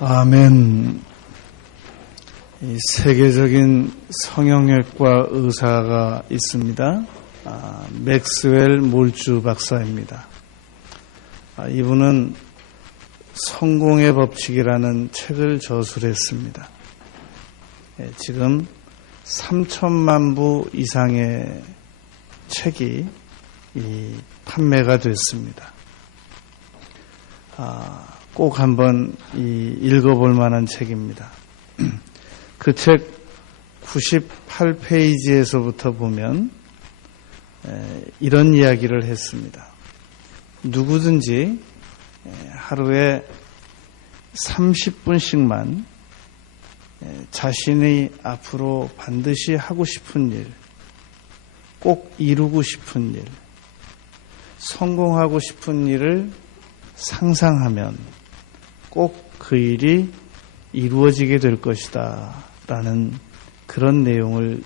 아멘. 이 세계적인 성형외과 의사가 있습니다. 맥스웰 몰주 박사입니다. 이분은 성공의 법칙이라는 책을 저술했습니다. 지금 3천만 부 이상의 책이 판매가 됐습니다. 꼭 한번 읽어볼 만한 책입니다. 그 책 98페이지에서부터 보면 이런 이야기를 했습니다. 누구든지 하루에 30분씩만 자신이 앞으로 반드시 하고 싶은 일, 꼭 이루고 싶은 일, 성공하고 싶은 일을 상상하면 꼭 그 일이 이루어지게 될 것이다 라는 그런 내용을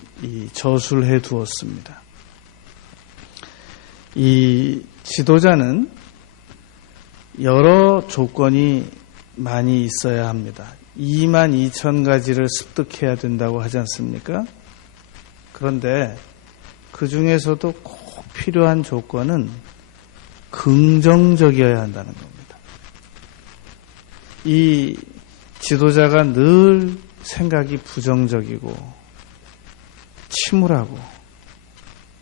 저술해 두었습니다. 이 지도자는 여러 조건이 많이 있어야 합니다. 22,000가지를 습득해야 된다고 하지 않습니까? 그런데 그 중에서도 꼭 필요한 조건은 긍정적이어야 한다는 겁니다. 이 지도자가 늘 생각이 부정적이고 침울하고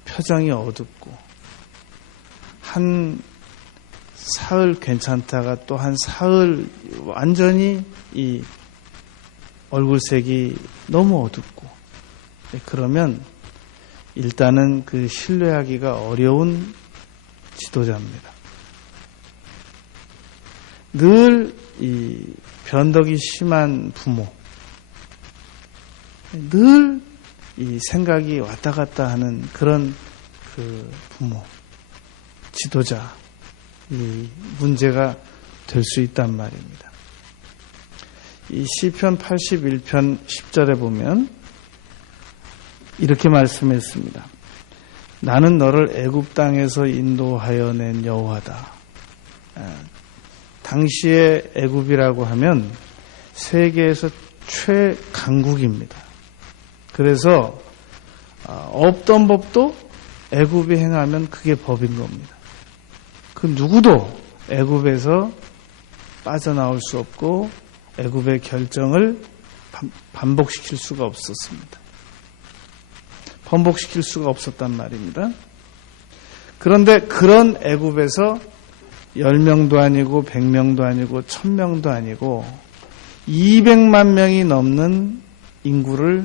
표정이 어둡고 한 사흘 괜찮다가 또 한 사흘 완전히 이 얼굴색이 너무 어둡고 그러면 일단은 그 신뢰하기가 어려운 지도자입니다. 늘 이 변덕이 심한 부모, 늘 이 생각이 왔다 갔다 하는 그런 그 부모, 지도자, 이 문제가 될 수 있단 말입니다. 이 시편 81편 10절에 보면 이렇게 말씀했습니다. 나는 너를 애굽 땅에서 인도하여 낸 여호와다. 당시의 애굽이라고 하면 세계에서 최강국입니다. 그래서 없던 법도 애굽이 행하면 그게 법인 겁니다. 그 누구도 애굽에서 빠져나올 수 없고 애굽의 결정을 반복시킬 수가 없었습니다. 번복시킬 수가 없었단 말입니다. 그런데 그런 애굽에서 10명도 아니고 100명도 아니고 1000명도 아니고 200만 명이 넘는 인구를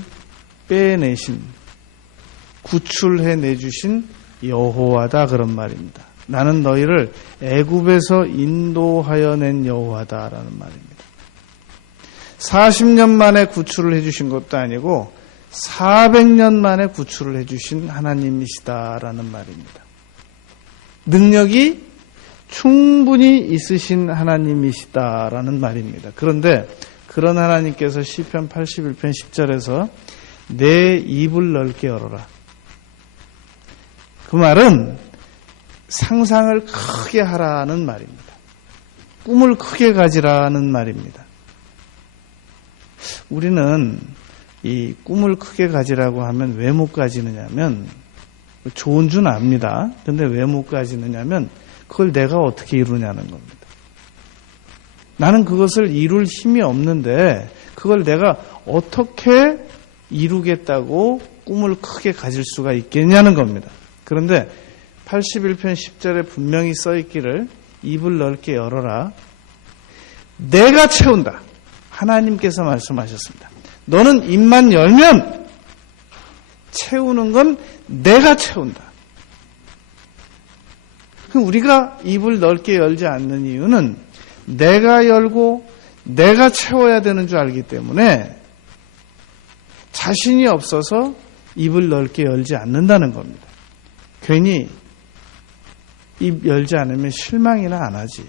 빼내신, 구출해내주신 여호와다 그런 말입니다. 나는 너희를 애굽에서 인도하여 낸 여호와다라는 말입니다. 40년 만에 구출을 해주신 것도 아니고 400년 만에 구출을 해주신 하나님이시다라는 말입니다. 능력이 충분히 있으신 하나님이시다라는 말입니다. 그런데 그런 하나님께서 시편 81편 10절에서 내 입을 넓게 열어라. 그 말은 상상을 크게 하라는 말입니다. 꿈을 크게 가지라는 말입니다. 우리는 이 꿈을 크게 가지라고 하면 왜 못 가지느냐면 좋은 줄 압니다. 근데 왜 못 가지느냐면 그걸 내가 어떻게 이루냐는 겁니다. 나는 그것을 이룰 힘이 없는데 그걸 내가 어떻게 이루겠다고 꿈을 크게 가질 수가 있겠냐는 겁니다. 그런데 81편 10절에 분명히 써있기를 입을 넓게 열어라. 내가 채운다. 하나님께서 말씀하셨습니다. 너는 입만 열면 채우는 건 내가 채운다. 우리가 입을 넓게 열지 않는 이유는 내가 열고 내가 채워야 되는 줄 알기 때문에 자신이 없어서 입을 넓게 열지 않는다는 겁니다. 괜히 입 열지 않으면 실망이나 안 하지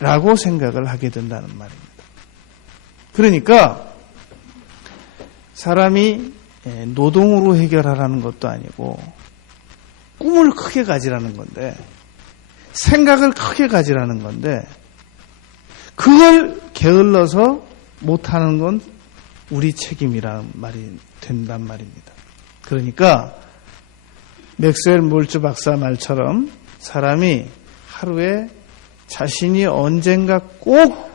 라고 생각을 하게 된다는 말입니다. 그러니까 사람이 노동으로 해결하라는 것도 아니고 꿈을 크게 가지라는 건데 생각을 크게 가지라는 건데 그걸 게을러서 못하는 건 우리 책임이란 말이 된단 말입니다. 그러니까 맥스웰 몰츠 박사 말처럼 사람이 하루에 자신이 언젠가 꼭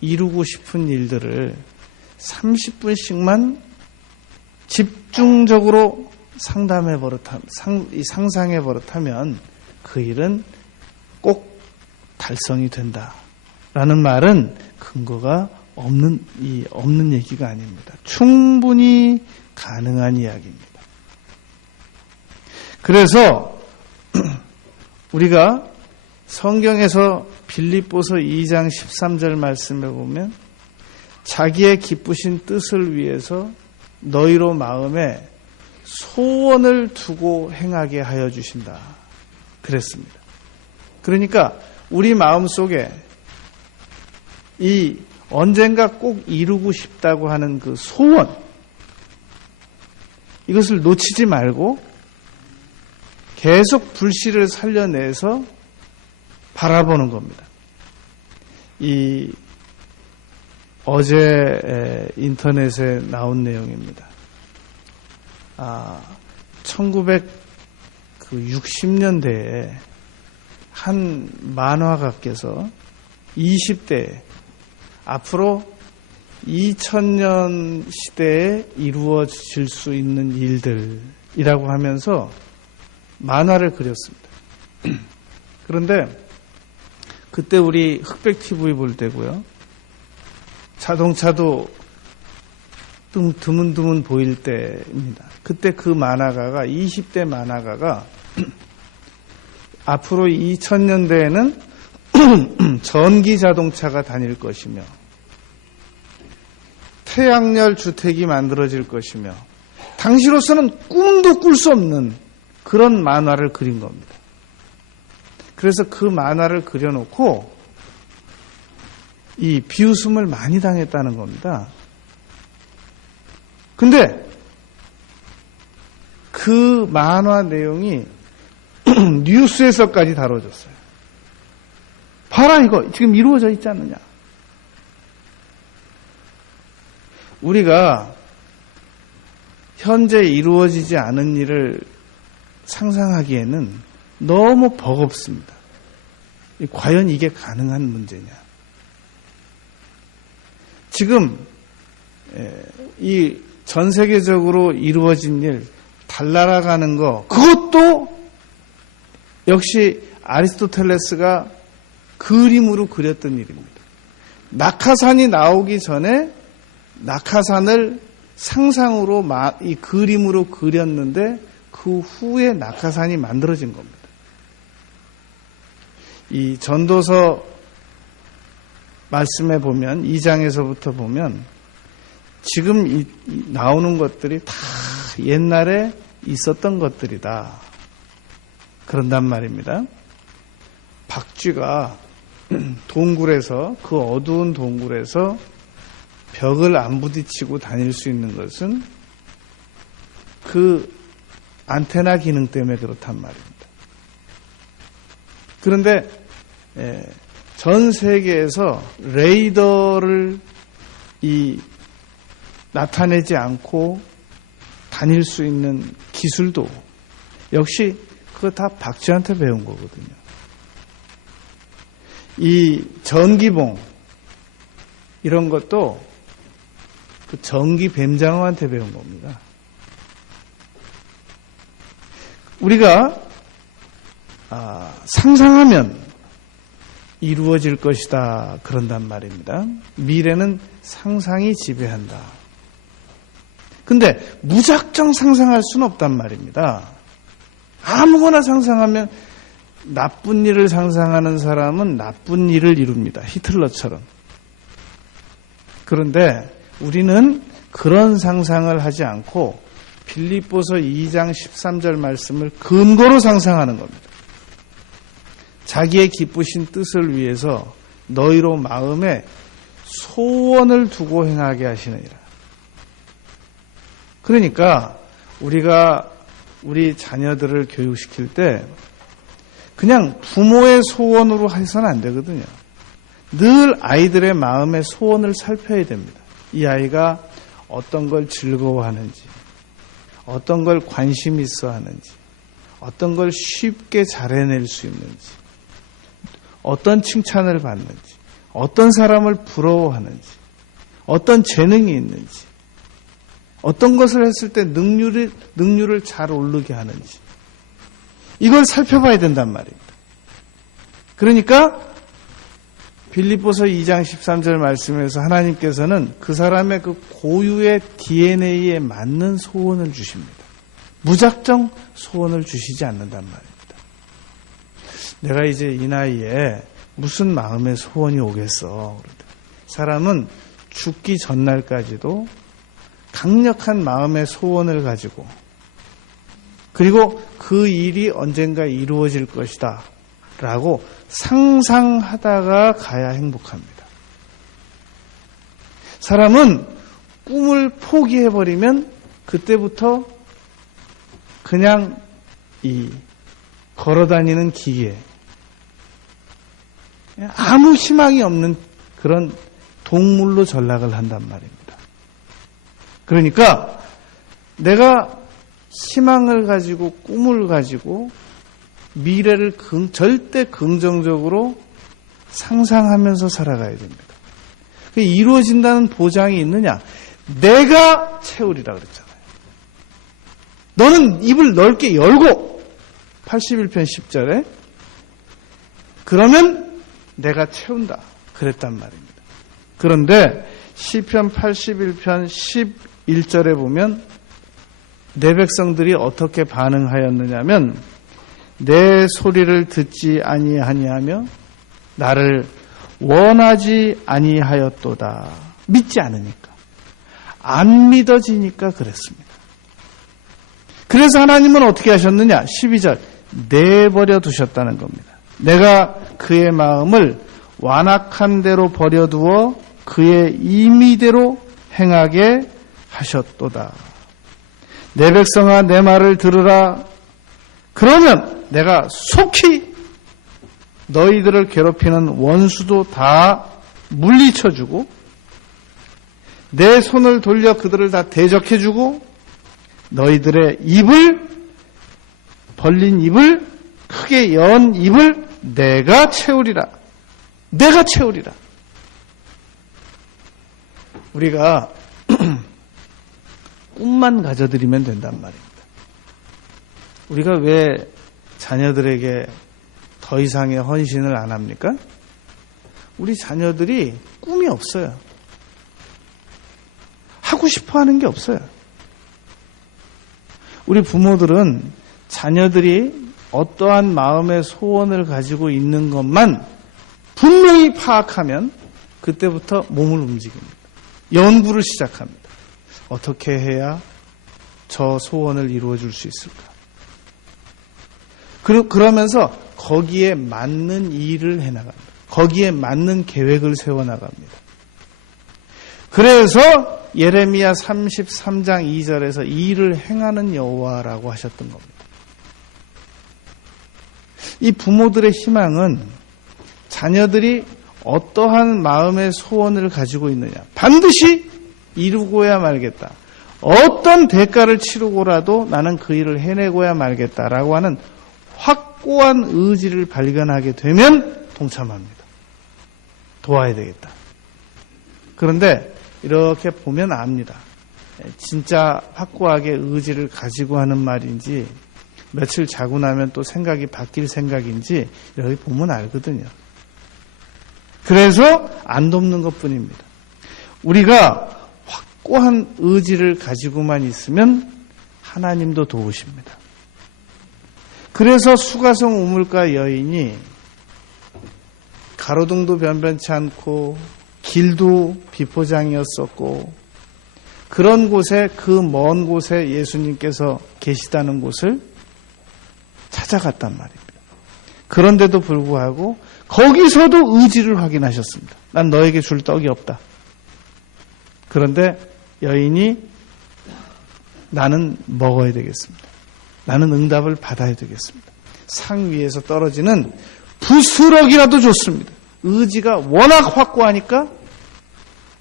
이루고 싶은 일들을 30분씩만 집중적으로 상상해 버릇하면 그 일은 꼭 달성이 된다라는 말은 근거가 없는 얘기가 아닙니다. 충분히 가능한 이야기입니다. 그래서 우리가 성경에서 빌립보서 2장 13절 말씀에 보면 자기의 기쁘신 뜻을 위해서 너희로 마음에 소원을 두고 행하게 하여 주신다. 그랬습니다. 그러니까 우리 마음속에 이 언젠가 꼭 이루고 싶다고 하는 그 소원, 이것을 놓치지 말고 계속 불씨를 살려내서 바라보는 겁니다. 어제 인터넷에 나온 내용입니다. 1960년대에 한 만화가께서 20대에 앞으로 2000년 시대에 이루어질 수 있는 일들이라고 하면서 만화를 그렸습니다. 그런데 그때 우리 흑백 TV 볼 때고요. 자동차도 드문드문 보일 때입니다. 그때 그 만화가가 20대 만화가가 앞으로 2000년대에는 전기 자동차가 다닐 것이며 태양열 주택이 만들어질 것이며 당시로서는 꿈도 꿀 수 없는 그런 만화를 그린 겁니다. 그래서 그 만화를 그려놓고 이 비웃음을 많이 당했다는 겁니다. 근데 그 만화 내용이 뉴스에서까지 다뤄졌어요. 봐라, 이거 지금 이루어져 있지 않느냐. 우리가 현재 이루어지지 않은 일을 상상하기에는 너무 버겁습니다. 과연 이게 가능한 문제냐. 지금 이 전 세계적으로 이루어진 일, 달나라 가는 거, 그것도 역시 아리스토텔레스가 그림으로 그렸던 일입니다. 낙하산이 나오기 전에 낙하산을 상상으로 이 그림으로 그렸는데 그 후에 낙하산이 만들어진 겁니다. 이 전도서 말씀에 보면 2장에서부터 보면 지금 나오는 것들이 다 옛날에 있었던 것들이다. 그런단 말입니다. 박쥐가 동굴에서, 그 어두운 동굴에서 벽을 안 부딪히고 다닐 수 있는 것은 그 안테나 기능 때문에 그렇단 말입니다. 그런데 전 세계에서 레이더를 나타내지 않고 다닐 수 있는 기술도 역시 그거 다 박쥐한테 배운 거거든요. 이 전기봉 이런 것도 그 전기 뱀장어한테 배운 겁니다. 우리가 상상하면 이루어질 것이다 그런단 말입니다. 미래는 상상이 지배한다. 근데 무작정 상상할 수는 없단 말입니다. 아무거나 상상하면 나쁜 일을 상상하는 사람은 나쁜 일을 이룹니다. 히틀러처럼. 그런데 우리는 그런 상상을 하지 않고 빌립보서 2장 13절 말씀을 근거로 상상하는 겁니다. 자기의 기쁘신 뜻을 위해서 너희로 마음에 소원을 두고 행하게 하시느니라. 그러니까 우리가 우리 자녀들을 교육시킬 때 그냥 부모의 소원으로 해서는 안 되거든요. 늘 아이들의 마음의 소원을 살펴야 됩니다. 이 아이가 어떤 걸 즐거워하는지, 어떤 걸 관심 있어 하는지, 어떤 걸 쉽게 잘해낼 수 있는지, 어떤 칭찬을 받는지, 어떤 사람을 부러워하는지, 어떤 재능이 있는지, 어떤 것을 했을 때 능률을 잘 오르게 하는지, 이걸 살펴봐야 된단 말입니다. 그러니까 빌립보서 2장 13절 말씀에서 하나님께서는 그 사람의 그 고유의 DNA에 맞는 소원을 주십니다. 무작정 소원을 주시지 않는단 말입니다. 내가 이제 이 나이에 무슨 마음의 소원이 오겠어. 사람은 죽기 전날까지도 강력한 마음의 소원을 가지고, 그리고 그 일이 언젠가 이루어질 것이다 라고 상상하다가 가야 행복합니다. 사람은 꿈을 포기해버리면 그때부터 그냥 이 걸어다니는 기계, 아무 희망이 없는 그런 동물로 전락을 한단 말입니다. 그러니까 내가 희망을 가지고 꿈을 가지고 미래를 절대 긍정적으로 상상하면서 살아가야 됩니다. 그게 이루어진다는 보장이 있느냐? 내가 채우리라 그랬잖아요. 너는 입을 넓게 열고 81편 10절에 그러면 내가 채운다 그랬단 말입니다. 그런데 시편 81편 11절에 보면 내 백성들이 어떻게 반응하였느냐면 내 소리를 듣지 아니하며 나를 원하지 아니하였도다. 믿지 않으니까, 안 믿어지니까 그랬습니다. 그래서 하나님은 어떻게 하셨느냐? 12절 내버려 두셨다는 겁니다. 내가 그의 마음을 완악한 대로 버려두어 그의 임의대로 행하게 하셨도다. 내 백성아 내 말을 들으라. 그러면 내가 속히 너희들을 괴롭히는 원수도 다 물리쳐주고 내 손을 돌려 그들을 다 대적해주고 너희들의 입을 벌린 입을 크게 연 입을 내가 채우리라. 내가 채우리라. 우리가 꿈만 가져드리면 된단 말입니다. 우리가 왜 자녀들에게 더 이상의 헌신을 안 합니까? 우리 자녀들이 꿈이 없어요. 하고 싶어 하는 게 없어요. 우리 부모들은 자녀들이 어떠한 마음의 소원을 가지고 있는 것만 분명히 파악하면 그때부터 몸을 움직입니다. 연구를 시작합니다. 어떻게 해야 저 소원을 이루어줄 수 있을까? 그러면서 거기에 맞는 일을 해나갑니다. 거기에 맞는 계획을 세워나갑니다. 그래서 예레미야 33장 2절에서 일을 행하는 여호와라고 하셨던 겁니다. 이 부모들의 희망은 자녀들이 어떠한 마음의 소원을 가지고 있느냐, 반드시 이루고야 말겠다. 어떤 대가를 치르고라도 나는 그 일을 해내고야 말겠다라고 하는 확고한 의지를 발견하게 되면 동참합니다. 도와야 되겠다. 그런데 이렇게 보면 압니다. 진짜 확고하게 의지를 가지고 하는 말인지 며칠 자고 나면 또 생각이 바뀔 생각인지 여기 보면 알거든요. 그래서 안 돕는 것뿐입니다. 우리가 확고한 의지를 가지고만 있으면 하나님도 도우십니다. 그래서 수가성 우물가 여인이 가로등도 변변치 않고 길도 비포장이었었고 그런 곳에, 그 먼 곳에 예수님께서 계시다는 곳을 찾아갔단 말입니다. 그런데도 불구하고 거기서도 의지를 확인하셨습니다. 난 너에게 줄 떡이 없다. 그런데 여인이 나는 먹어야 되겠습니다. 나는 응답을 받아야 되겠습니다. 상 위에서 떨어지는 부스럭이라도 좋습니다. 의지가 워낙 확고하니까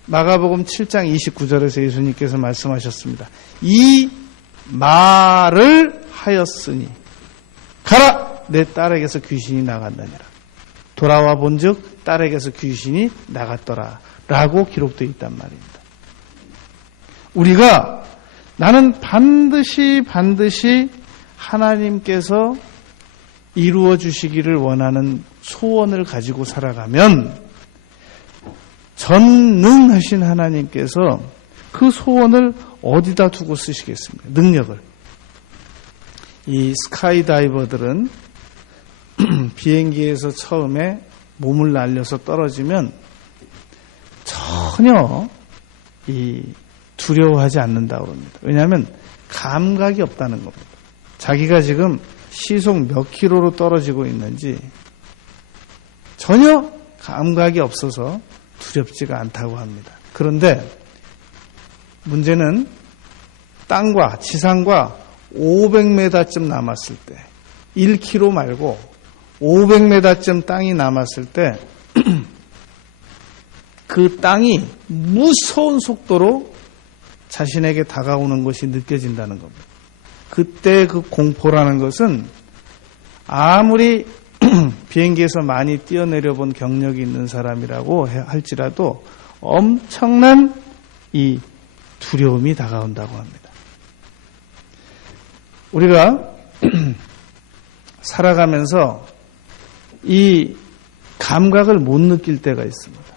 마가복음 7장 29절에서 예수님께서 말씀하셨습니다. 이 말을 하였으니 가라! 내 딸에게서 귀신이 나간다니라. 돌아와 본즉 딸에게서 귀신이 나갔더라 라고 기록되어 있단 말입니다. 우리가 나는 반드시 하나님께서 이루어 주시기를 원하는 소원을 가지고 살아가면 전능하신 하나님께서 그 소원을 어디다 두고 쓰시겠습니까? 능력을. 이 스카이다이버들은 비행기에서 처음에 몸을 날려서 떨어지면 전혀 두려워하지 않는다고 합니다. 왜냐하면 감각이 없다는 겁니다. 자기가 지금 시속 몇 킬로로 떨어지고 있는지 전혀 감각이 없어서 두렵지가 않다고 합니다. 그런데 문제는 땅과 지상과 500m쯤 남았을 때 1km 말고 500m쯤 땅이 남았을 때 그 땅이 무서운 속도로 자신에게 다가오는 것이 느껴진다는 겁니다. 그때 그 공포라는 것은 아무리 비행기에서 많이 뛰어내려 본 경력이 있는 사람이라고 할지라도 엄청난 이 두려움이 다가온다고 합니다. 우리가 살아가면서 이 감각을 못 느낄 때가 있습니다.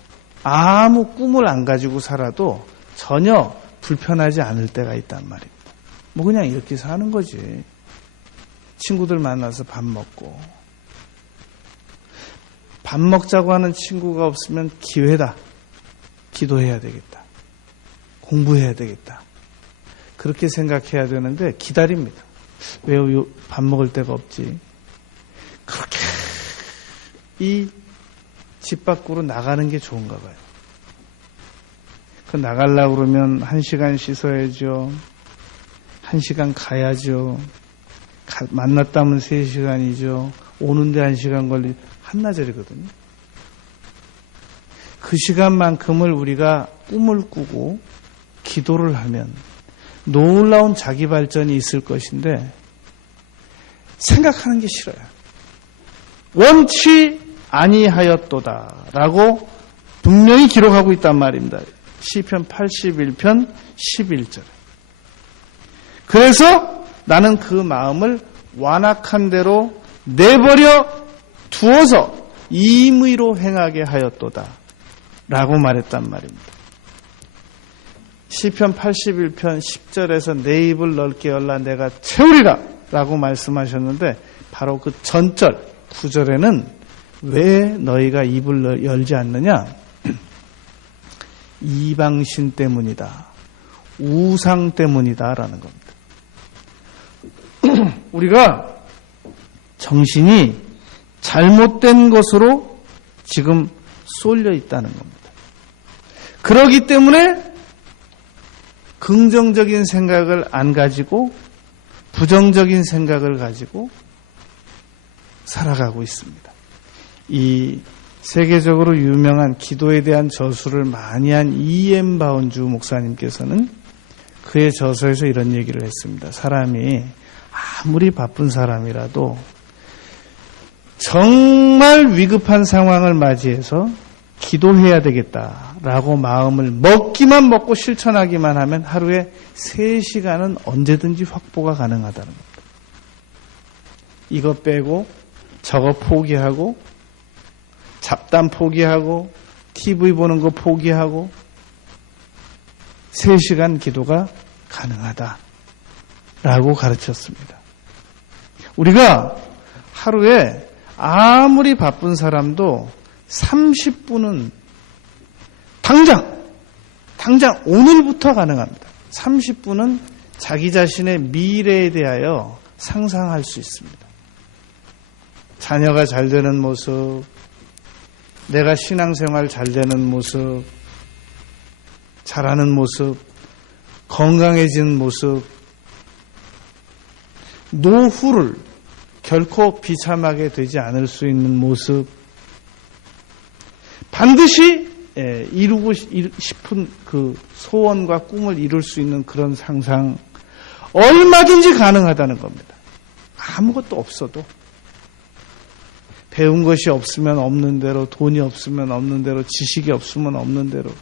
아무 꿈을 안 가지고 살아도 전혀 불편하지 않을 때가 있단 말입니다. 뭐 그냥 이렇게 사는 거지. 친구들 만나서 밥 먹고. 밥 먹자고 하는 친구가 없으면 기회다. 기도해야 되겠다. 공부해야 되겠다. 그렇게 생각해야 되는데 기다립니다. 왜 밥 먹을 데가 없지? 그렇게 이 집 밖으로 나가는 게 좋은가 봐요. 그 나가려고 그러면 1시간 씻어야죠. 1시간 가야죠. 만났다면 3시간이죠. 오는데 1시간 걸리 한나절이거든요. 그 시간만큼을 우리가 꿈을 꾸고 기도를 하면 놀라운 자기 발전이 있을 것인데 생각하는 게 싫어요. 원치 아니하였도다 라고 분명히 기록하고 있단 말입니다. 시편 81편 11절에. 그래서 나는 그 마음을 완악한 대로 내버려 두어서 임의로 행하게 하였도다 라고 말했단 말입니다. 시편 81편 10절에서 내 입을 넓게 열라 내가 채우리라 라고 말씀하셨는데 바로 그 전절 9절에는 왜 너희가 입을 열지 않느냐? 이방신 때문이다. 우상 때문이다 라는 겁니다. 우리가 정신이 잘못된 것으로 지금 쏠려 있다는 겁니다. 그렇기 때문에 긍정적인 생각을 안 가지고 부정적인 생각을 가지고 살아가고 있습니다. 이 세계적으로 유명한 기도에 대한 저수를 많이 한 E.M. 바운주 목사님께서는 그의 저서에서 이런 얘기를 했습니다. 사람이 아무리 바쁜 사람이라도 정말 위급한 상황을 맞이해서 기도해야 되겠다라고 마음을 먹기만 먹고 실천하기만 하면 하루에 3시간은 언제든지 확보가 가능하다는 겁니다. 이거 빼고 저거 포기하고 잡담 포기하고 TV 보는 거 포기하고 3시간 기도가 가능하다라고 가르쳤습니다. 우리가 하루에 아무리 바쁜 사람도 30분은 당장 오늘부터 가능합니다. 30분은 자기 자신의 미래에 대하여 상상할 수 있습니다. 자녀가 잘 되는 모습, 내가 신앙생활 잘 되는 모습, 잘하는 모습, 건강해진 모습, 노후를 결코 비참하게 되지 않을 수 있는 모습, 반드시 이루고 싶은 그 소원과 꿈을 이룰 수 있는 그런 상상 얼마든지 가능하다는 겁니다. 아무것도 없어도 배운 것이 없으면 없는 대로, 돈이 없으면 없는 대로, 지식이 없으면 없는 대로,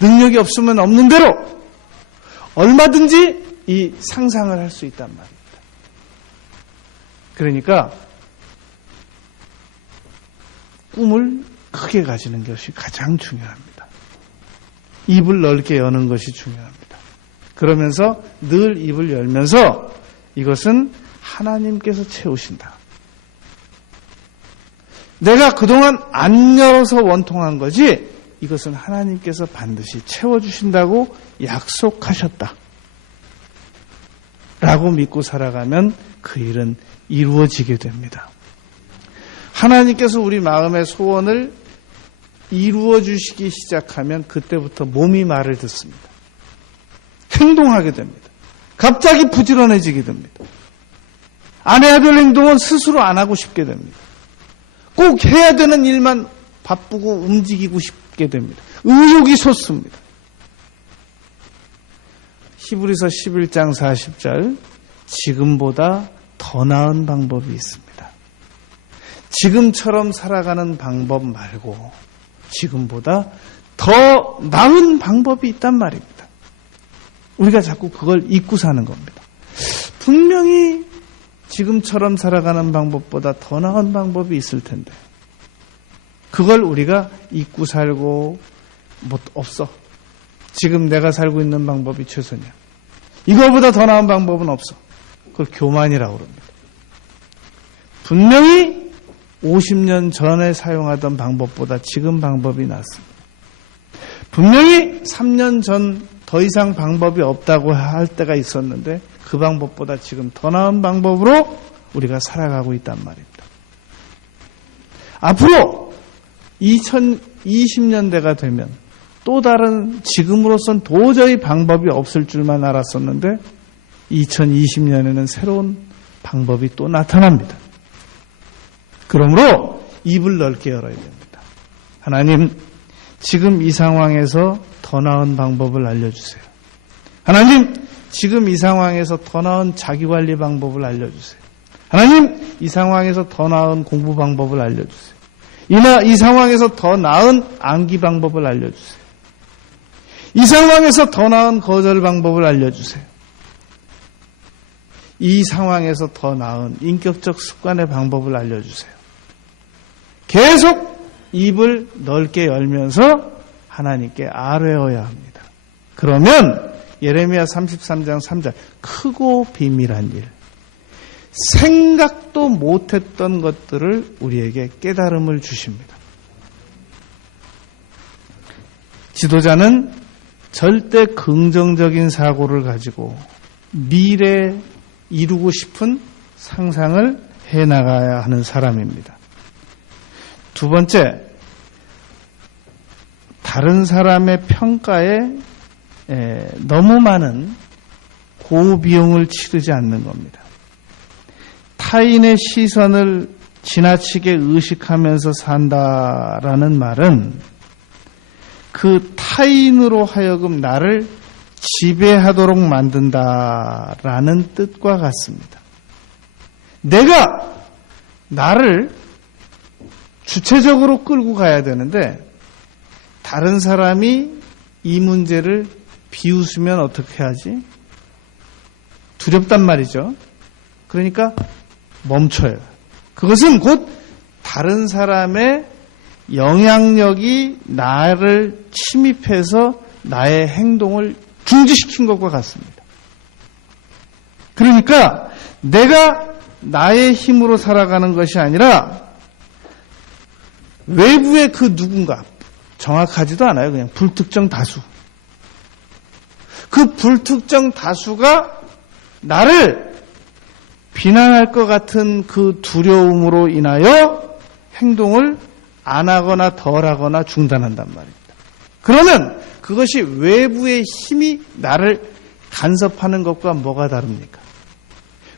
능력이 없으면 없는 대로 얼마든지 이 상상을 할 수 있단 말입니다. 그러니까 꿈을 크게 가지는 것이 가장 중요합니다. 입을 넓게 여는 것이 중요합니다. 그러면서 늘 입을 열면서 이것은 하나님께서 채우신다. 내가 그동안 안 열어서 원통한 거지 이것은 하나님께서 반드시 채워주신다고 약속하셨다. 라고 믿고 살아가면 그 일은 이루어지게 됩니다. 하나님께서 우리 마음의 소원을 이루어 주시기 시작하면 그때부터 몸이 말을 듣습니다. 행동하게 됩니다. 갑자기 부지런해지게 됩니다. 안 해야 될 행동은 스스로 안 하고 싶게 됩니다. 꼭 해야 되는 일만 바쁘고 움직이고 싶게 됩니다. 의욕이 솟습니다. 히브리서 11장 40절 지금보다 더 나은 방법이 있습니다. 지금처럼 살아가는 방법 말고 지금보다 더 나은 방법이 있단 말입니다. 우리가 자꾸 그걸 잊고 사는 겁니다. 분명히 지금처럼 살아가는 방법보다 더 나은 방법이 있을 텐데 그걸 우리가 잊고 살고 없어. 지금 내가 살고 있는 방법이 최선이야. 이거보다 더 나은 방법은 없어. 그걸 교만이라고 그럽니다. 분명히 50년 전에 사용하던 방법보다 지금 방법이 낫습니다. 분명히 3년 전 더 이상 방법이 없다고 할 때가 있었는데 그 방법보다 지금 더 나은 방법으로 우리가 살아가고 있단 말입니다. 앞으로 2020년대가 되면 또 다른 지금으로선 도저히 방법이 없을 줄만 알았었는데 2020년에는 새로운 방법이 또 나타납니다. 그러므로 입을 넓게 열어야 됩니다. 하나님, 지금 이 상황에서 더 나은 방법을 알려주세요. 하나님, 지금 이 상황에서 더 나은 자기관리 방법을 알려주세요. 하나님, 이 상황에서 더 나은 공부 방법을 알려주세요. 이 상황에서 더 나은 암기 방법을 알려주세요. 이 상황에서 더 나은 거절 방법을 알려주세요. 이 상황에서 더 나은 인격적 습관의 방법을 알려주세요. 계속 입을 넓게 열면서 하나님께 아뢰어야 합니다. 그러면 예레미야 33장 3절 크고 비밀한 일, 생각도 못했던 것들을 우리에게 깨달음을 주십니다. 지도자는 절대 긍정적인 사고를 가지고 미래에 이루고 싶은 상상을 해나가야 하는 사람입니다. 두 번째, 다른 사람의 평가에 너무 많은 고비용을 치르지 않는 겁니다. 타인의 시선을 지나치게 의식하면서 산다라는 말은 그 타인으로 하여금 나를 지배하도록 만든다라는 뜻과 같습니다. 내가 나를 주체적으로 끌고 가야 되는데 다른 사람이 이 문제를 비웃으면 어떻게 하지? 두렵단 말이죠. 그러니까 멈춰요. 그것은 곧 다른 사람의 영향력이 나를 침입해서 나의 행동을 중지시킨 것과 같습니다. 그러니까 내가 나의 힘으로 살아가는 것이 아니라 외부의 그 누군가, 정확하지도 않아요. 그냥 불특정 다수. 그 불특정 다수가 나를 비난할 것 같은 그 두려움으로 인하여 행동을 안 하거나 덜 하거나 중단한단 말입니다. 그러면 그것이 외부의 힘이 나를 간섭하는 것과 뭐가 다릅니까?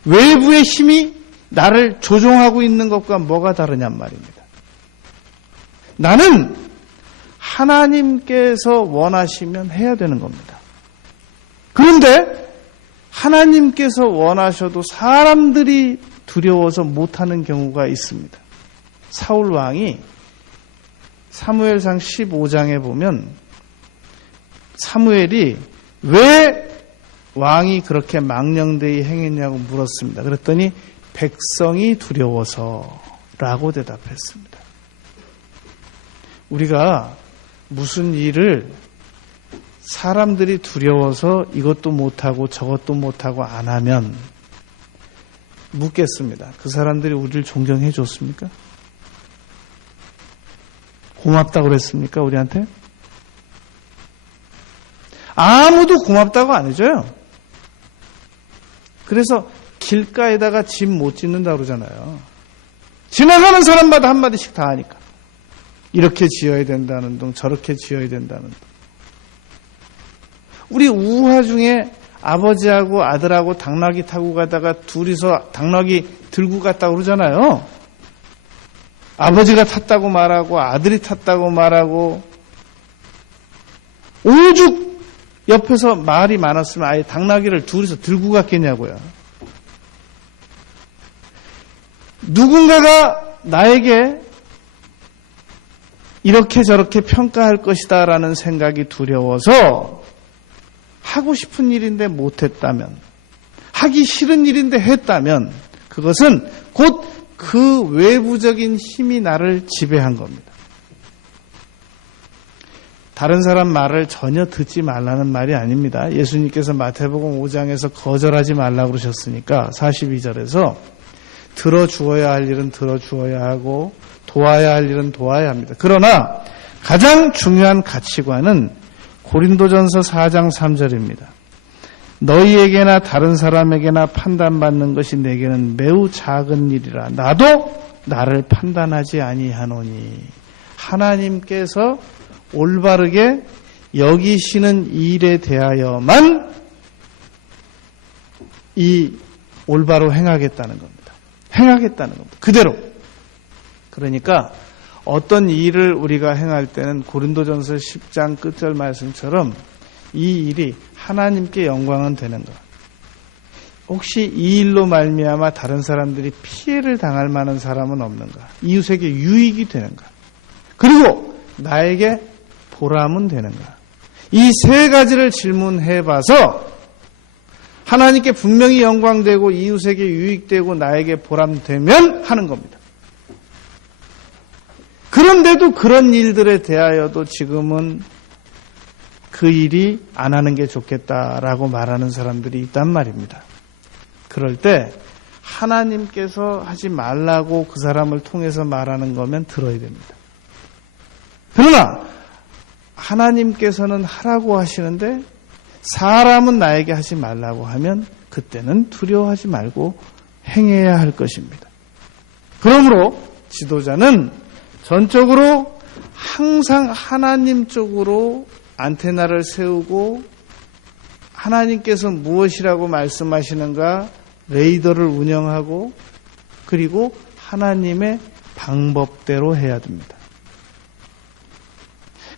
외부의 힘이 나를 조종하고 있는 것과 뭐가 다르냔 말입니다. 나는 하나님께서 원하시면 해야 되는 겁니다. 그런데 하나님께서 원하셔도 사람들이 두려워서 못하는 경우가 있습니다. 사울 왕이 사무엘상 15장에 보면 사무엘이 왜 왕이 그렇게 망령되이 행했냐고 물었습니다. 그랬더니 백성이 두려워서라고 대답했습니다. 우리가 무슨 일을 사람들이 두려워서 이것도 못하고 저것도 못하고 안 하면 묻겠습니다. 그 사람들이 우리를 존경해 줬습니까? 고맙다고 그랬습니까? 우리한테? 아무도 고맙다고 안 해줘요. 그래서 길가에다가 집 못 짓는다고 그러잖아요. 지나가는 사람마다 한마디씩 다 하니까. 이렇게 지어야 된다는 둥, 저렇게 지어야 된다는 둥. 우리 우화 중에 아버지하고 아들하고 당나귀 타고 가다가 둘이서 당나귀 들고 갔다고 그러잖아요. 아버지가 탔다고 말하고 아들이 탔다고 말하고 오죽 옆에서 말이 많았으면 아예 당나귀를 둘이서 들고 갔겠냐고요. 누군가가 나에게 이렇게 저렇게 평가할 것이다라는 생각이 두려워서 하고 싶은 일인데 못했다면, 하기 싫은 일인데 했다면 그것은 곧 그 외부적인 힘이 나를 지배한 겁니다. 다른 사람 말을 전혀 듣지 말라는 말이 아닙니다. 예수님께서 마태복음 5장에서 거절하지 말라고 그러셨으니까 42절에서 들어주어야 할 일은 들어주어야 하고 도와야 할 일은 도와야 합니다. 그러나 가장 중요한 가치관은 고린도전서 4장 3절입니다. 너희에게나 다른 사람에게나 판단받는 것이 내게는 매우 작은 일이라 나도 나를 판단하지 아니하노니. 하나님께서 올바르게 여기시는 일에 대하여만 이 올바로 행하겠다는 겁니다. 행하겠다는 겁니다. 그대로. 그러니까 어떤 일을 우리가 행할 때는 고린도전서 10장 끝절 말씀처럼 이 일이 하나님께 영광은 되는 것. 혹시 이 일로 말미암아 다른 사람들이 피해를 당할 만한 사람은 없는가? 이웃에게 유익이 되는가? 그리고 나에게 보람은 되는가? 이 세 가지를 질문해봐서 하나님께 분명히 영광되고 이웃에게 유익되고 나에게 보람되면 하는 겁니다. 그런데도 그런 일들에 대하여도 지금은 그 일이 안 하는 게 좋겠다라고 말하는 사람들이 있단 말입니다. 그럴 때 하나님께서 하지 말라고 그 사람을 통해서 말하는 거면 들어야 됩니다. 그러나 하나님께서는 하라고 하시는데 사람은 나에게 하지 말라고 하면 그때는 두려워하지 말고 행해야 할 것입니다. 그러므로 지도자는 전적으로 항상 하나님 쪽으로 안테나를 세우고 하나님께서 무엇이라고 말씀하시는가 레이더를 운영하고 그리고 하나님의 방법대로 해야 됩니다.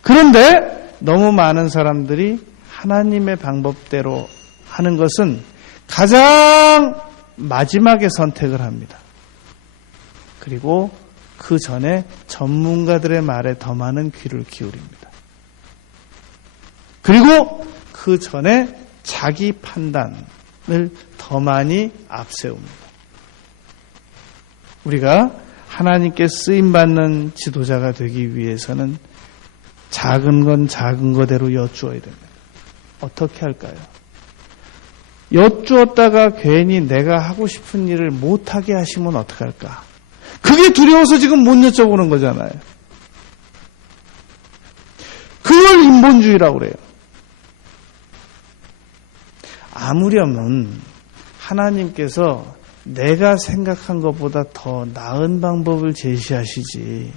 그런데 너무 많은 사람들이 하나님의 방법대로 하는 것은 가장 마지막에 선택을 합니다. 그리고 그 전에 전문가들의 말에 더 많은 귀를 기울입니다. 그리고 그 전에 자기 판단을 더 많이 앞세웁니다. 우리가 하나님께 쓰임받는 지도자가 되기 위해서는 작은 건 작은 거대로 여쭈어야 됩니다. 어떻게 할까요? 여쭈었다가 괜히 내가 하고 싶은 일을 못하게 하시면 어떡할까? 그게 두려워서 지금 못 여쭤보는 거잖아요. 그걸 인본주의라고 그래요. 아무려면 하나님께서 내가 생각한 것보다 더 나은 방법을 제시하시지.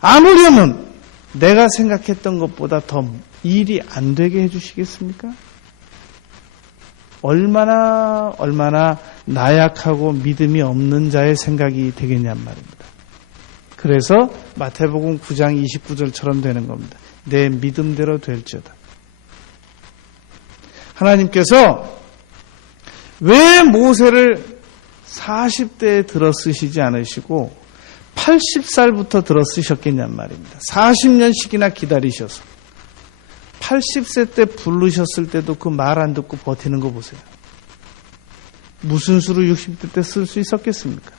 아무려면 내가 생각했던 것보다 더 일이 안 되게 해주시겠습니까? 얼마나 나약하고 믿음이 없는 자의 생각이 되겠냔 말입니다. 그래서 마태복음 9장 29절처럼 되는 겁니다. 내 믿음대로 될지어다. 하나님께서 왜 모세를 40대에 들어 쓰시지 않으시고 80살부터 들어 쓰셨겠냔 말입니다. 40년씩이나 기다리셔서 80세 때 부르셨을 때도 그 말 안 듣고 버티는 거 보세요. 무슨 수로 60대 때 쓸 수 있었겠습니까?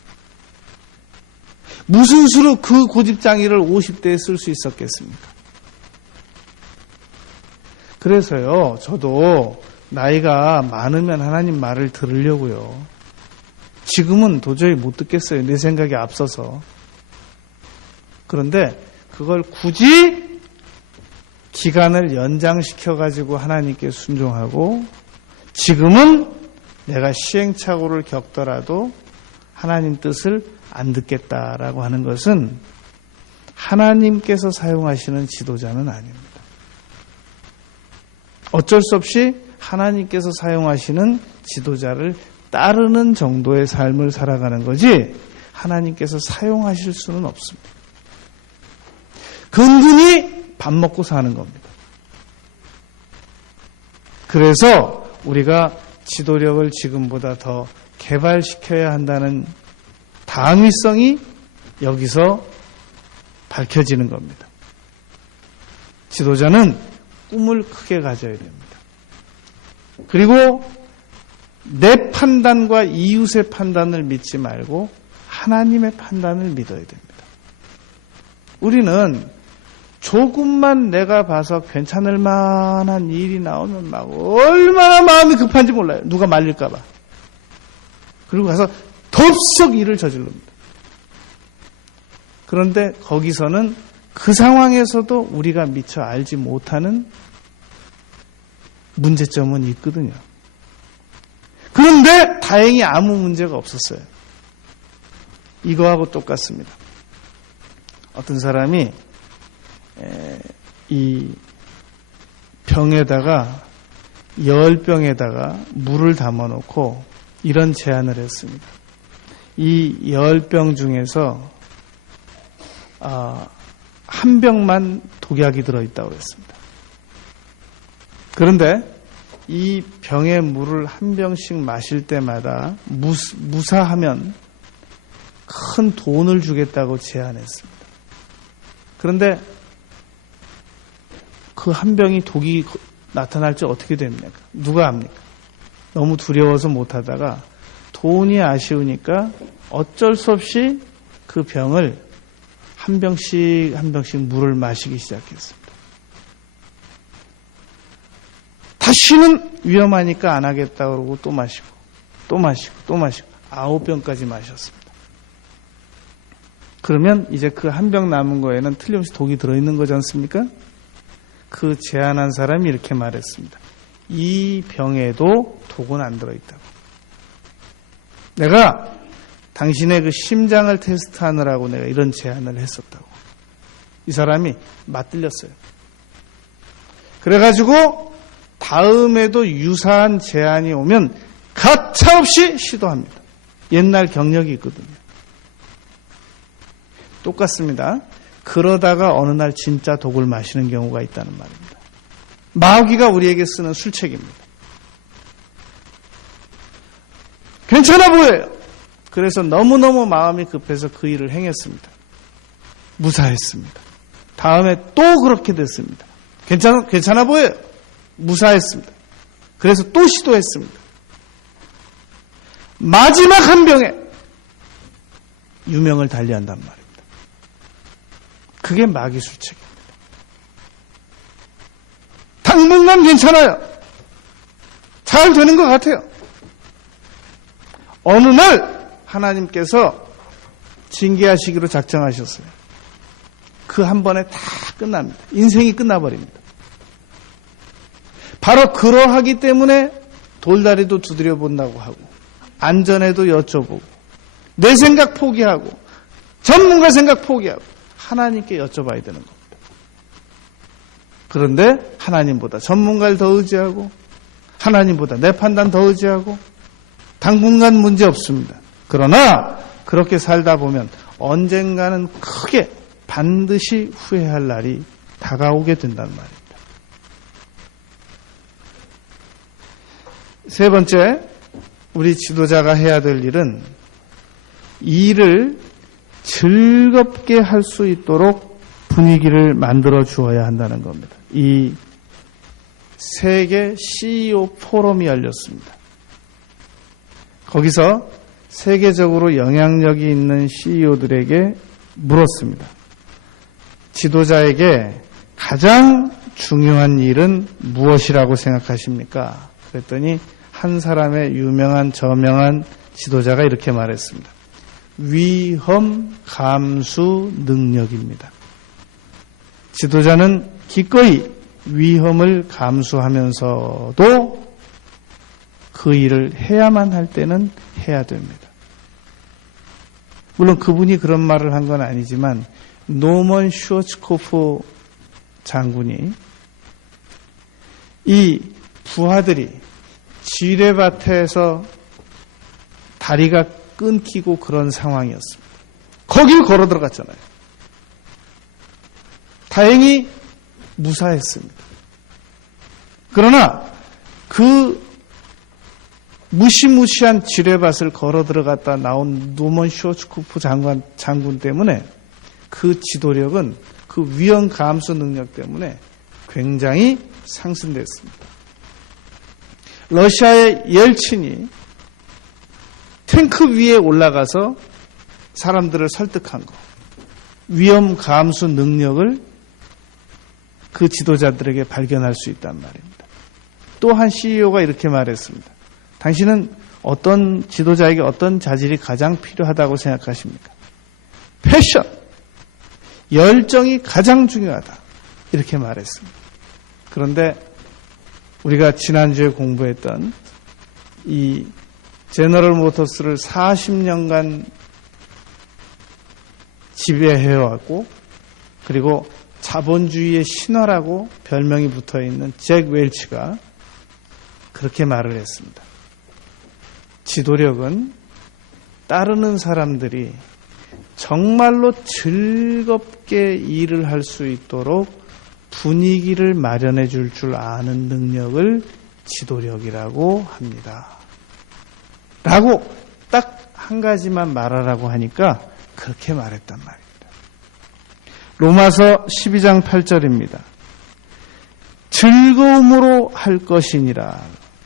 무슨 수로 그 고집장이를 50대에 쓸 수 있었겠습니까? 그래서요, 저도 나이가 많으면 하나님 말을 들으려고요. 지금은 도저히 못 듣겠어요. 내 생각에 앞서서. 그런데 그걸 굳이 기간을 연장시켜가지고 하나님께 순종하고 지금은 내가 시행착오를 겪더라도 하나님 뜻을 안 듣겠다라고 하는 것은 하나님께서 사용하시는 지도자는 아닙니다. 어쩔 수 없이 하나님께서 사용하시는 지도자를 따르는 정도의 삶을 살아가는 거지 하나님께서 사용하실 수는 없습니다. 근근히 밥 먹고 사는 겁니다. 그래서 우리가 지도력을 지금보다 더 개발시켜야 한다는 당위성이 여기서 밝혀지는 겁니다. 지도자는 꿈을 크게 가져야 됩니다. 그리고 내 판단과 이웃의 판단을 믿지 말고 하나님의 판단을 믿어야 됩니다. 우리는 조금만 내가 봐서 괜찮을 만한 일이 나오면 막 얼마나 마음이 급한지 몰라요. 누가 말릴까 봐. 그리고 가서 덥석 일을 저질릅니다. 그런데 거기서는 그 상황에서도 우리가 미처 알지 못하는 문제점은 있거든요. 그런데 다행히 아무 문제가 없었어요. 이거하고 똑같습니다. 어떤 사람이 이 병에다가 열병에다가 물을 담아놓고 이런 제안을 했습니다. 이 열병 중에서 한 병만 독약이 들어있다고 했습니다. 그런데 이 병의 물을 한 병씩 마실 때마다 무사하면 큰 돈을 주겠다고 제안했습니다. 그런데 그 한 병이 독이 나타날지 어떻게 됩니까? 누가 압니까? 너무 두려워서 못하다가 돈이 아쉬우니까 어쩔 수 없이 그 병을 한 병씩 한 병씩 물을 마시기 시작했습니다. 다시는 위험하니까 안 하겠다 그러고 또 마시고 또 마시고 또 마시고 9병까지 마셨습니다. 그러면 이제 그 한 병 남은 거에는 틀림없이 독이 들어있는 거지 않습니까? 그 제안한 사람이 이렇게 말했습니다. 이 병에도 독은 안 들어있다고. 내가 당신의 그 심장을 테스트하느라고 내가 이런 제안을 했었다고. 이 사람이 맞들렸어요. 그래가지고 다음에도 유사한 제안이 오면 가차없이 시도합니다. 옛날 경력이 있거든요. 똑같습니다. 그러다가 어느 날 진짜 독을 마시는 경우가 있다는 말입니다. 마귀가 우리에게 쓰는 술책입니다. 괜찮아 보여요. 그래서 너무너무 마음이 급해서 그 일을 행했습니다. 무사했습니다. 다음에 또 그렇게 됐습니다. 괜찮아 보여요. 무사했습니다. 그래서 또 시도했습니다. 마지막 한 병에 유명을 달리한단 말입니다. 그게 마귀술책입니다. 당분간 괜찮아요. 잘 되는 것 같아요. 어느 날 하나님께서 징계하시기로 작정하셨어요. 그 한 번에 다 끝납니다. 인생이 끝나버립니다. 바로 그러하기 때문에 돌다리도 두드려 본다고 하고 안전에도 여쭤보고 내 생각 포기하고 전문가 생각 포기하고 하나님께 여쭤봐야 되는 겁니다. 그런데 하나님보다 전문가를 더 의지하고 하나님보다 내 판단 더 의지하고 당분간 문제 없습니다. 그러나 그렇게 살다 보면 언젠가는 크게 반드시 후회할 날이 다가오게 된단 말입니다. 세 번째, 우리 지도자가 해야 될 일은 일을 즐겁게 할 수 있도록 분위기를 만들어 주어야 한다는 겁니다. 이 세계 CEO 포럼이 열렸습니다. 거기서 세계적으로 영향력이 있는 CEO들에게 물었습니다. 지도자에게 가장 중요한 일은 무엇이라고 생각하십니까? 그랬더니 한 사람의 유명한 저명한 지도자가 이렇게 말했습니다. 위험 감수 능력입니다. 지도자는 기꺼이 위험을 감수하면서도 그 일을 해야만 할 때는 해야 됩니다. 물론 그분이 그런 말을 한 건 아니지만 노먼 슈어츠코프 장군이 이 부하들이 지뢰밭에서 다리가 끊기고 그런 상황이었습니다. 거길 걸어 들어갔잖아요. 다행히 무사했습니다. 그러나 그 무시무시한 지뢰밭을 걸어 들어갔다 나온 노먼 슈어츠코프 장군 때문에 그 지도력은 그 위험 감수 능력 때문에 굉장히 상승됐습니다. 러시아의 옐친이 탱크 위에 올라가서 사람들을 설득한 거, 위험 감수 능력을 그 지도자들에게 발견할 수 있단 말입니다. 또 한 CEO가 이렇게 말했습니다. 당신은 어떤 지도자에게 어떤 자질이 가장 필요하다고 생각하십니까? 패션, 열정이 가장 중요하다. 이렇게 말했습니다. 그런데 우리가 지난주에 공부했던 이 제너럴 모터스를 40년간 지배해왔고 그리고 자본주의의 신화라고 별명이 붙어있는 잭 웰치가 그렇게 말을 했습니다. 지도력은 따르는 사람들이 정말로 즐겁게 일을 할 수 있도록 분위기를 마련해 줄 아는 능력을 지도력이라고 합니다. 라고 딱 한 가지만 말하라고 하니까 그렇게 말했단 말입니다. 로마서 12장 8절입니다. 즐거움으로 할 것이니라.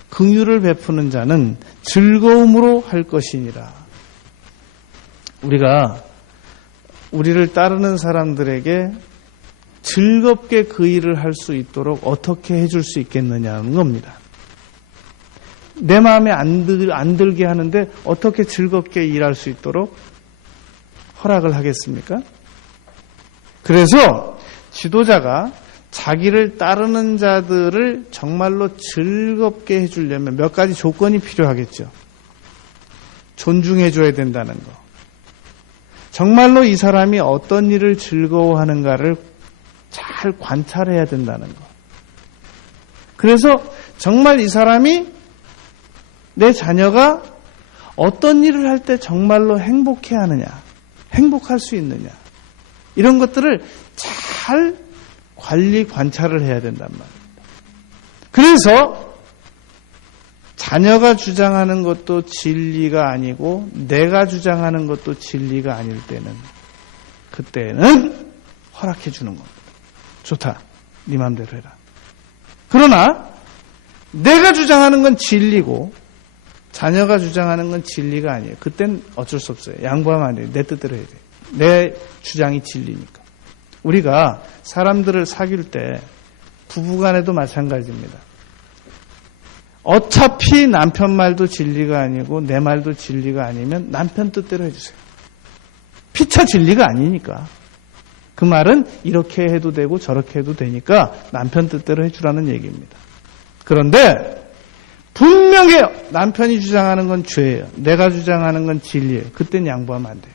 긍휼을 베푸는 자는 즐거움으로 할 것이니라. 우리가 우리를 따르는 사람들에게 즐겁게 그 일을 할 수 있도록 어떻게 해줄 수 있겠느냐는 겁니다. 내 마음에 안 들게 하는데 어떻게 즐겁게 일할 수 있도록 허락을 하겠습니까? 그래서 지도자가 자기를 따르는 자들을 정말로 즐겁게 해주려면 몇 가지 조건이 필요하겠죠. 존중해줘야 된다는 거. 정말로 이 사람이 어떤 일을 즐거워하는가를 잘 관찰해야 된다는 거. 그래서 정말 이 사람이 내 자녀가 어떤 일을 할 때 정말로 행복해하느냐, 행복할 수 있느냐 이런 것들을 잘 관찰을 해야 된단 말입니다. 그래서 자녀가 주장하는 것도 진리가 아니고 내가 주장하는 것도 진리가 아닐 때는 그때는 허락해 주는 겁니다. 좋다. 네 마음대로 해라. 그러나 내가 주장하는 건 진리고 자녀가 주장하는 건 진리가 아니에요. 그땐 어쩔 수 없어요. 양보하면 안 돼요. 내 뜻대로 해야 돼요. 내 주장이 진리니까. 우리가 사람들을 사귈 때 부부간에도 마찬가지입니다. 어차피 남편 말도 진리가 아니고 내 말도 진리가 아니면 남편 뜻대로 해주세요. 피차 진리가 아니니까. 그 말은 이렇게 해도 되고 저렇게 해도 되니까 남편 뜻대로 해주라는 얘기입니다. 그런데 분명해요. 남편이 주장하는 건 죄예요. 내가 주장하는 건 진리예요. 그땐 양보하면 안 돼요.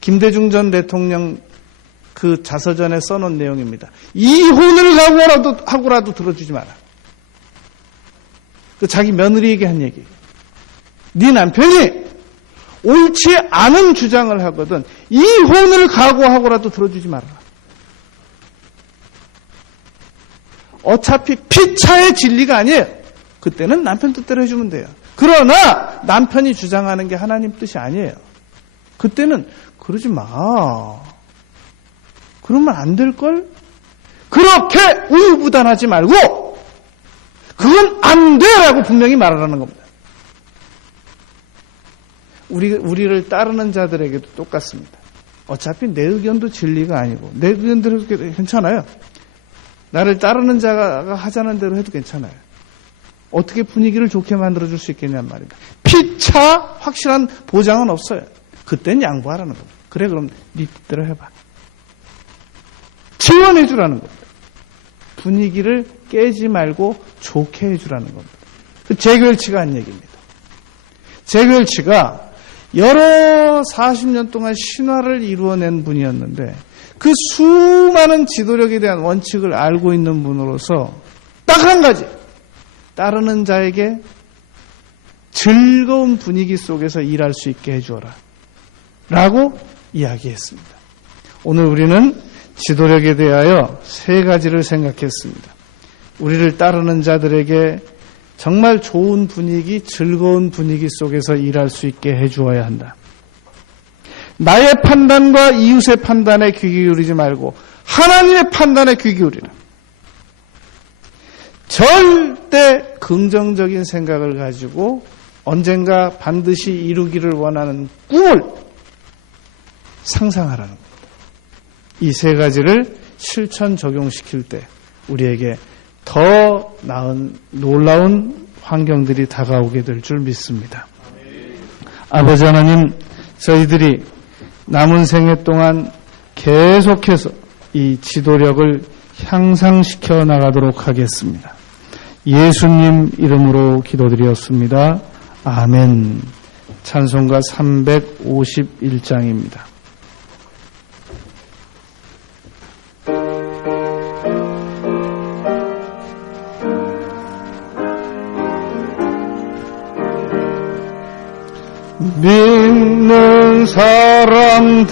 김대중 전 대통령 그 자서전에 써놓은 내용입니다. 이혼을 하고라도 들어주지 마라. 그 자기 며느리에게 한 얘기. 네 남편이 옳지 않은 주장을 하거든 이혼을 각오하고라도 들어주지 말아라. 어차피 피차의 진리가 아니에요. 그때는 남편 뜻대로 해주면 돼요. 그러나 남편이 주장하는 게 하나님 뜻이 아니에요. 그때는 그러지 마. 그러면 안 될걸? 그렇게 우유부단하지 말고 그건 안 돼라고 분명히 말하라는 겁니다. 우리를 따르는 자들에게도 똑같습니다. 어차피 내 의견도 진리가 아니고 내 의견대로 해도 괜찮아요. 나를 따르는 자가 하자는 대로 해도 괜찮아요. 어떻게 분위기를 좋게 만들어줄 수 있겠냔 말입니다. 피차 확실한 보장은 없어요. 그땐 양보하라는 겁니다. 그래 그럼 네 뜻대로 해봐. 지원해 주라는 겁니다. 분위기를 깨지 말고 좋게 해주라는 겁니다. 재교일치가 한 얘기입니다. 재교일치가 여러 40년 동안 신화를 이루어낸 분이었는데 그 수많은 지도력에 대한 원칙을 알고 있는 분으로서 딱 한 가지, 따르는 자에게 즐거운 분위기 속에서 일할 수 있게 해주어라 라고 이야기했습니다. 오늘 우리는 지도력에 대하여 세 가지를 생각했습니다. 우리를 따르는 자들에게 정말 좋은 분위기, 즐거운 분위기 속에서 일할 수 있게 해주어야 한다. 나의 판단과 이웃의 판단에 귀 기울이지 말고 하나님의 판단에 귀 기울이라. 절대 긍정적인 생각을 가지고 언젠가 반드시 이루기를 원하는 꿈을 상상하라는 겁니다. 이 세 가지를 실천 적용시킬 때 우리에게 더 나은 놀라운 환경들이 다가오게 될 줄 믿습니다. 아버지 하나님, 저희들이 남은 생애 동안 계속해서 이 지도력을 향상시켜 나가도록 하겠습니다. 예수님 이름으로 기도드렸습니다. 아멘. 찬송가 351장입니다. 믿는 사람들은